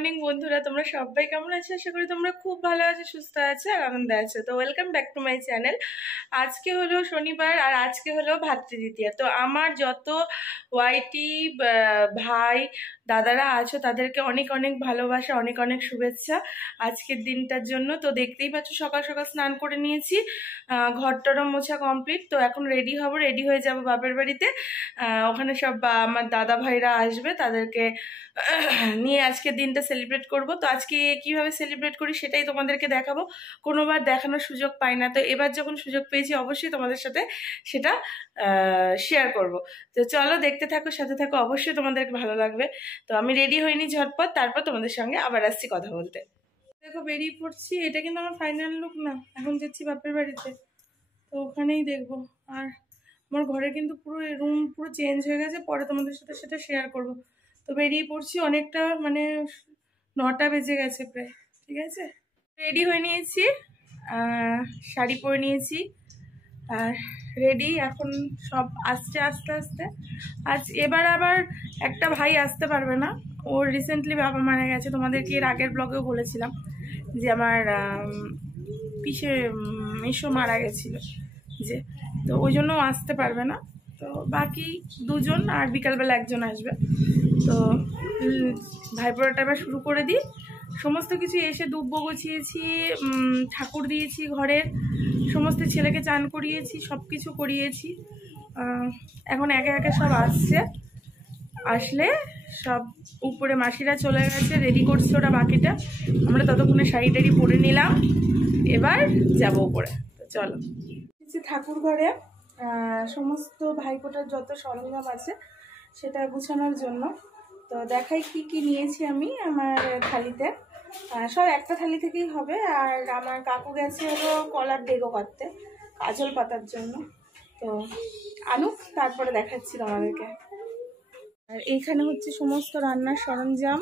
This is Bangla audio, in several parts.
মর্নিং বন্ধুরা, তোমরা সবাই কেমন আছো? আশা করি তোমরা খুব ভালো আছো, সুস্থ আছো আর আনন্দে আছো। তো welcome back to my channel. আজকে হলো শনিবার আর আজকে হলো ভাতৃদ্বিতীয়া। তো আমার যত ওয়াইটি ভাই দাদারা আছো তাদেরকে অনেক অনেক ভালোবাসা, অনেক অনেক শুভেচ্ছা আজকের দিনটার জন্য। তো দেখতেই পাচ্ছ সকাল সকাল স্নান করে নিয়েছি, ঘরটরম মোছা কমপ্লিট। তো এখন রেডি হব, রেডি হয়ে যাব বাপের বাড়িতে। ওখানে সব আমার দাদা ভাইরা আসবে, তাদেরকে নিয়ে আজকের দিনটা সেলিব্রেট করব। তো আজকে কিভাবে সেলিব্রেট করি সেটাই তোমাদেরকে দেখাবো। কোনোবার দেখানোর সুযোগ পাই না, তো এবার যখন সুযোগ পেয়েছি অবশ্যই তোমাদের সাথে সেটা শেয়ার করব। তো চলো দেখতে থাকো, সাথে থাকো, অবশ্যই তোমাদেরকে ভালো লাগবে। তো আমি রেডি হইনি ঝটপট, তারপর তোমাদের সঙ্গে আবার আসছি কথা বলতে। দেখো বেরিয়ে পড়ছি, এটা কিন্তু আমার ফাইনাল লুক না, এখন যাচ্ছি বাপের বাড়িতে, তো ওখানেই দেখবো। আর আমার ঘরে কিন্তু পুরো রুম পুরো চেঞ্জ হয়ে গেছে, পরে তোমাদের সাথে সেটা শেয়ার করব। তো বেরিয়ে পড়ছি, অনেকটা মানে 9টা বেজে গেছে প্রায়। ঠিক আছে, রেডি হয়ে নিয়েছি, শাড়ি পরে নিয়েছি আর রেডি। এখন সব আসছে আস্তে আস্তে। এবার আবার একটা ভাই আসতে পারবে না, ওর রিসেন্টলি বাবা মারা গেছে। তোমাদেরকে এর আগের ব্লগেও বলেছিলাম যে আমার পিসে মেসো মারা গেছিল, যে তো ওই জন্য আসতে পারবে না। তো বাকি দুজন আর বিকালবেলা একজন আসবে। তো ভাইপোড়াটা এবার শুরু করে দিই। সমস্ত কিছু এসে দুব্বো গুছিয়েছি, ঠাকুর দিয়েছি, ঘরের সমস্ত ছেলেকে চান করিয়েছি, সব কিছু করিয়েছি। এখন একে একে সব আসছে, আসলে সব উপরে মাসিরা চলে গেছে, রেডি করছে ওরা বাকিটা। আমরা ততক্ষণে শাড়ি টাড়ি পরে নিলাম, এবার যাব উপরে। তো চলো ঠাকুর ঘরে সমস্ত ভাইফোঁটার যত সরঞ্জাম আছে সেটা গুছানোর জন্য। তো দেখাই কি কি নিয়েছি আমি আমার থালিতে। সব একটা থালি থেকেই হবে। আর আমার কাকু গেছে হলো কলার ডেগো কাটতে, কাজল পাতার জন্য। তো আনুক, তারপরে দেখাচ্ছি তোমাদেরকে। আর এইখানে হচ্ছে সমস্ত রান্নার সরঞ্জাম।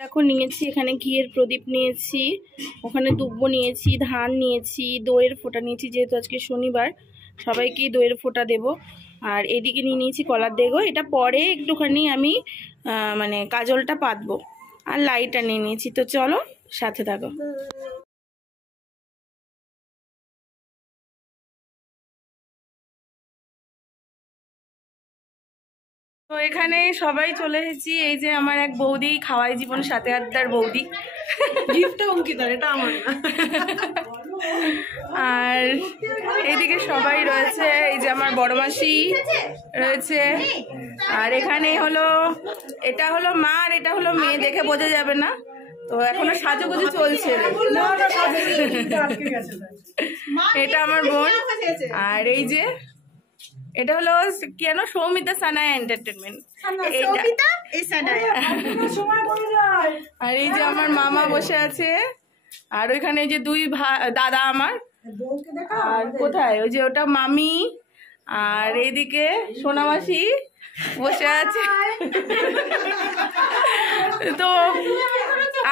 এখন নিয়েছি এখানে ঘিয়ের প্রদীপ নিয়েছি, ওখানে দুব্বো নিয়েছি, ধান নিয়েছি, দইয়ের ফোঁটা নিয়েছি, যেহেতু আজকে শনিবার সবাইকেই দইয়ের ফোঁটা দেব। আর এদিকে নিয়ে নিয়েছি কলার ডেগো, এটা পরে একটুখানি আমি মানে কাজলটা পাতবো। আর লাইটটা নিয়ে নিয়েছি। তো চলো সাথে থাকো। তো এখানে সবাই চলে এসেছি। এই যে আমার এক বৌদি, খাওয়াই জীবন সাথে আড্ডার বৌদি, গিফটটা অঙ্কিতার, এটা আমার না। আর এইদিকে সবাই রয়েছে, এই যে আমার বড় মাসি রয়েছে। আর এখানে হলো, এটা হলো মা আর এটা হলো মেয়ে, দেখে বোঝা যাবে না। তো এখনো সাজুগুজু চলছে। এটা আমার বোন। আর এই যে এটা হলো কেন সৌমিতা সানায়া এন্টারটেনমেন্ট। আর এই যে আমার মামা বসে আছে। আর ওইখানে যে দুই দাদা আমার, আর কোথায় ওই যে ওটা মামি। আর এইদিকে সোনামাসি বসে আছে। তো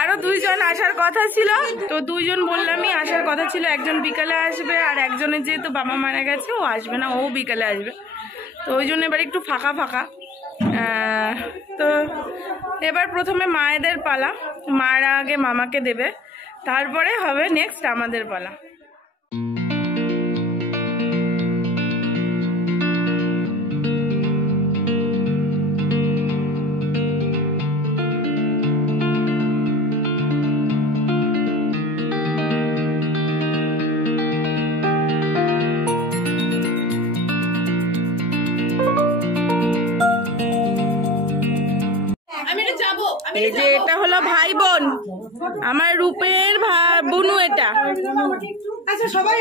আরো দুইজন আসার কথা ছিল, তো দুইজন বললামই আসার কথা ছিল। একজন বিকালে আসবে, আর একজনের যেহেতু বাবা মারা গেছে ও আসবে না, ও বিকালে আসবে। তো ওই জন্য এবার একটু ফাঁকা ফাঁকা। তো এবার প্রথমে মায়েদের পালা, মায়েরা আগে মামাকে দেবে, তারপরে হবে নেক্সট আমাদের পালা। এই যে এটা হলো ভাই বোন, আমার রূপের বুনু এটা। আচ্ছা সবাই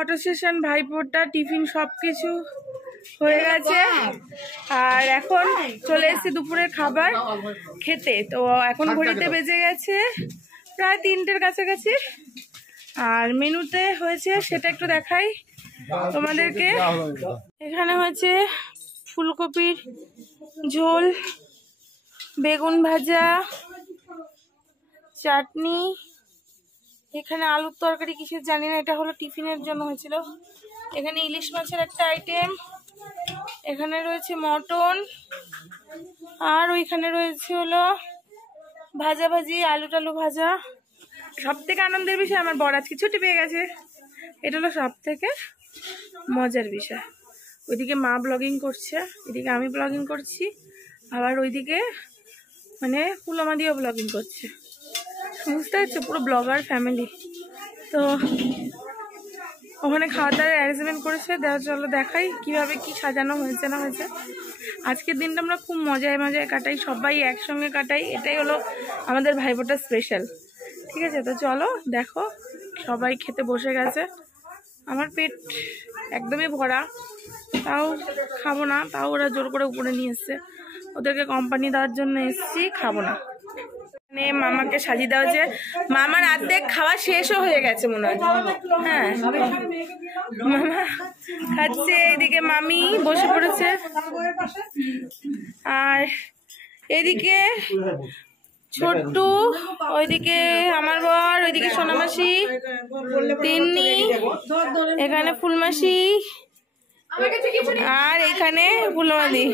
ফটো সেশন, ভাইফোঁটা, টিফিন সবকিছু হয়ে গেছে। আর এখন চলে এসেছি দুপুরের খাবার খেতে। তো এখন ঘড়িতে বেজে গেছে প্রায় 3টের কাছাকাছি। আর মেনুতে হয়েছে সেটা একটু দেখাই তোমাদেরকে। এখানে হয়েছে ফুলকপির ঝোল, বেগুন ভাজা, চাটনি, এখানে আলুর তরকারি কিসের জানি না, এটা হলো টিফিনের জন্য হয়েছিল। এখানে ইলিশ মাছের একটা আইটেম, এখানে রয়েছে মটন, আর ওইখানে রয়েছে হলো ভাজা ভাজি, আলু টালু ভাজা। সব থেকে আনন্দের বিষয় আমার বর আজকে ছুটি পেয়ে গেছে, এটা হলো সব থেকে মজার বিষয়। ওইদিকে মা ব্লগিং করছে, এদিকে আমি ব্লগিং করছি, আবার ওইদিকে মানে ফুলমাদিও ব্লগিং করছে, বুঝতে পারছো, পুরো ব্লগার ফ্যামিলি। তো ওখানে খাওয়া দাওয়ার অ্যারেঞ্জমেন্ট করেছে, চলো দেখাই কিভাবে কি সাজানো হয়েছে না হয়েছে। আজকের দিনটা আমরা খুব মজায় মজায় কাটাই, সবাই একসঙ্গে কাটাই, এটাই হলো আমাদের ভাইফোঁটা স্পেশাল। ঠিক আছে, তো চলো দেখো, সবাই খেতে বসে গেছে। আমার পেট একদমই ভরা, তাও খাবো না, তাও ওরা জোর করে উপরে নিয়ে এসছে, ওদেরকে কোম্পানি দেওয়ার জন্য এসছি, খাবো না। মামাকে সাজিয়ে দেওয়া হয়েছে, মামার অর্ধেক খাওয়া শেষও হয়ে গেছে মনে হয়। হ্যাঁ, মামা খাচ্ছে, এদিকে মামি বসে পড়েছে, আর এদিকে ছোট্টু, ওইদিকে আমার বর, ওইদিকে সোনামাসি, তিন্নি, এখানে ফুলমাসি, আর এখানে ফুলমাদি।